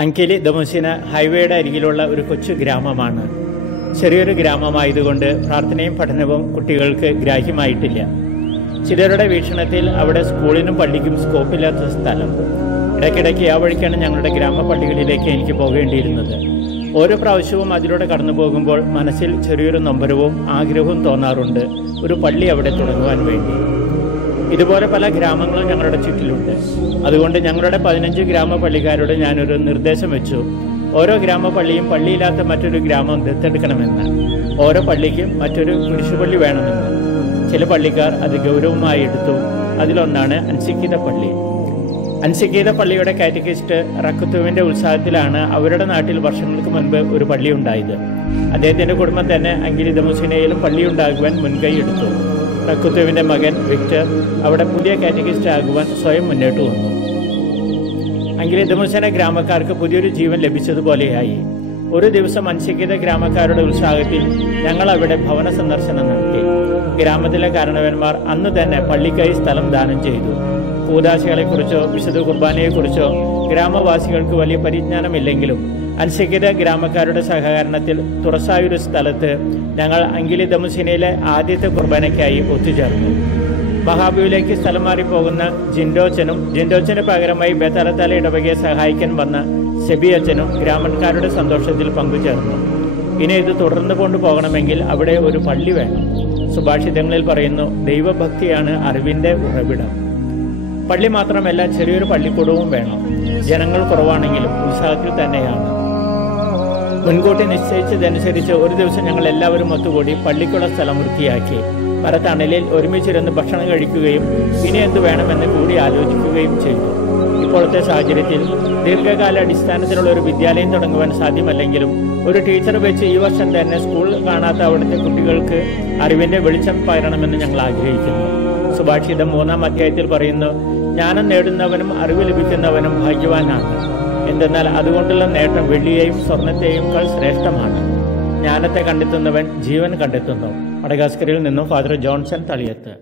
അങ്കിലി ദമുസിന ഹൈവേയുടെ അരികിലുള്ള ഒരു കൊച്ചു ഗ്രാമമാണ്. ചെറിയൊരു ഗ്രാമമായതുകൊണ്ട് പ്രാർത്ഥനയും പഠനവും കുട്ടികൾക്ക് ഗ്രാഹ്യമായിട്ടില്ല. ചിലരുടെ വീക്ഷണത്തിൽ അവിടെ സ്കൂളിനും പള്ളിക്കും സ്കോപ്പില്ലാത്ത സ്ഥലം. ഇടയ്ക്കിടയ്ക്ക് ആ വഴിക്കാണ് ഞങ്ങളുടെ ഗ്രാമപള്ളികളിലേക്ക് എനിക്ക് പോകേണ്ടിയിരുന്നത്. ഓരോ പ്രാവശ്യവും അതിലൂടെ കടന്നു പോകുമ്പോൾ മനസ്സിൽ ചെറിയൊരു നൊമ്പരവും ആഗ്രഹവും തോന്നാറുണ്ട്, ഒരു പള്ളി അവിടെ തുടങ്ങുവാൻ വേണ്ടി. ഇതുപോലെ പല ഗ്രാമങ്ങളും ഞങ്ങളുടെ ചുറ്റിലുണ്ട്. അതുകൊണ്ട് ഞങ്ങളുടെ 15 ഗ്രാമപള്ളിക്കാരോട് ഞാനൊരു നിർദ്ദേശം വെച്ചു. ഓരോ ഗ്രാമപള്ളിയും പള്ളിയില്ലാത്ത മറ്റൊരു ഗ്രാമം ദത്തെടുക്കണമെന്ന്, ഓരോ പള്ളിക്കും മറ്റൊരു കുരിശുപള്ളി വേണമെന്ന്. ചില പള്ളിക്കാർ അത് ഗൗരവമായി എടുത്തു. അതിലൊന്നാണ് അൻസിക്കീത പള്ളി. അൻസിക്കീത പള്ളിയുടെ കാറ്റക്കിസ്റ്റ് റക്കുത്തുവിന്റെ ഉത്സാഹത്തിലാണ് അവരുടെ നാട്ടിൽ വർഷങ്ങൾക്ക് മുൻപ് ഒരു പള്ളി ഉണ്ടായത്. അദ്ദേഹത്തിന്റെ കുടുംബം തന്നെ അങ്കിലി ദമുസിനയിലും പള്ളിയുണ്ടാകുവാൻ മുൻകൈ എടുത്തു. റക്കുത്തുവിന്റെ മകൻ വിക്ടർ അവിടെ പുതിയ കാറ്റക്കിസ്റ്റ് ആകുവാൻ സ്വയം മുന്നോട്ട് വന്നു. അങ്കിലി ദമുസിന ഗ്രാമക്കാർക്ക് പുതിയൊരു ജീവൻ ലഭിച്ചതുപോലെയായി. ഒരു ദിവസം അൻസിക്കീത ഗ്രാമക്കാരുടെ ഉത്സാഹത്തിൽ ഞങ്ങൾ അവിടെ ഭവന സന്ദർശനം നടത്തി. ഗ്രാമത്തിലെ കാരണവന്മാർ അന്ന് തന്നെ പള്ളിക്കായി സ്ഥലം ദാനം ചെയ്തു. കൂദാശകളെക്കുറിച്ചോ വിശുദ്ധ കുർബാനയെക്കുറിച്ചോ ഗ്രാമവാസികൾക്ക് വലിയ പരിജ്ഞാനമില്ലെങ്കിലും അൻസിക്കീത ഗ്രാമക്കാരുടെ സഹകരണത്തിൽ തുറസായൊരു സ്ഥലത്ത് ഞങ്ങൾ അങ്കിലി ദമുസിനയിലെ ആദ്യത്തെ കുർബാനയ്ക്കായി ഒത്തുചേർന്നു. മഹാബുവിലേക്ക് സ്ഥലം മാറിപ്പോകുന്ന ജിൻഡോച്ചന് പകരമായി ബേത്താലത്താല ഇടവകയെ സഹായിക്കാൻ വന്ന സെബിയച്ചനും ഗ്രാമക്കാരുടെ സന്തോഷത്തിൽ പങ്കുചേർന്നു. ഇനി ഇത് തുടർന്നു കൊണ്ടുപോകണമെങ്കിൽ അവിടെ ഒരു പള്ളി വേണം. സുഭാഷിതങ്ങളിൽ പറയുന്നു, ദൈവഭക്തിയാണ് അറിവിന്റെ ഉറവിടം. പള്ളി മാത്രമല്ല, ചെറിയൊരു പള്ളിക്കൂടവും വേണം. ജനങ്ങൾ കുറവാണെങ്കിലും ഉത്സാഹത്തിൽ തന്നെയാണ്. മുൻകൂട്ടി നിശ്ചയിച്ചതനുസരിച്ച് ഒരു ദിവസം ഞങ്ങൾ എല്ലാവരും ഒത്തുകൂടി പള്ളിക്കുള്ള സ്ഥലം വൃത്തിയാക്കി. മരത്തണലിൽ ഒരുമിച്ചിരുന്ന് ഭക്ഷണം കഴിക്കുകയും ഇനി എന്തു വേണമെന്ന് കൂടി ആലോചിക്കുകയും ചെയ്തു. ഇപ്പോഴത്തെ സാഹചര്യത്തിൽ ദീർഘകാല അടിസ്ഥാനത്തിലുള്ള ഒരു വിദ്യാലയം തുടങ്ങുവാൻ സാധ്യമല്ലെങ്കിലും ഒരു ടീച്ചർ വെച്ച് ഈ വർഷം തന്നെ സ്കൂൾ കാണാത്ത അവിടുത്തെ കുട്ടികൾക്ക് അറിവിന്റെ വെളിച്ചം പകരണമെന്ന് ഞങ്ങൾ ആഗ്രഹിക്കുന്നു. സുഭാഷിതം 3-ാം അധ്യായത്തിൽ പറയുന്നു, ജ്ഞാനം നേടുന്നവനും അറിവ് ലഭിക്കുന്നവനും ഭാഗ്യവാനാണ്. എന്തെന്നാൽ അതുകൊണ്ടുള്ള നേട്ടം വെള്ളിയെയും സ്വർണത്തെയും ശ്രേഷ്ഠമാണ്. ജ്ഞാനത്തെ കണ്ടെത്തുന്നവൻ ജീവൻ കണ്ടെത്തുന്നു. മഡഗാസ്കറിൽ നിന്നും ഫാദർ ജോൺസൺ തളിയത്ത്.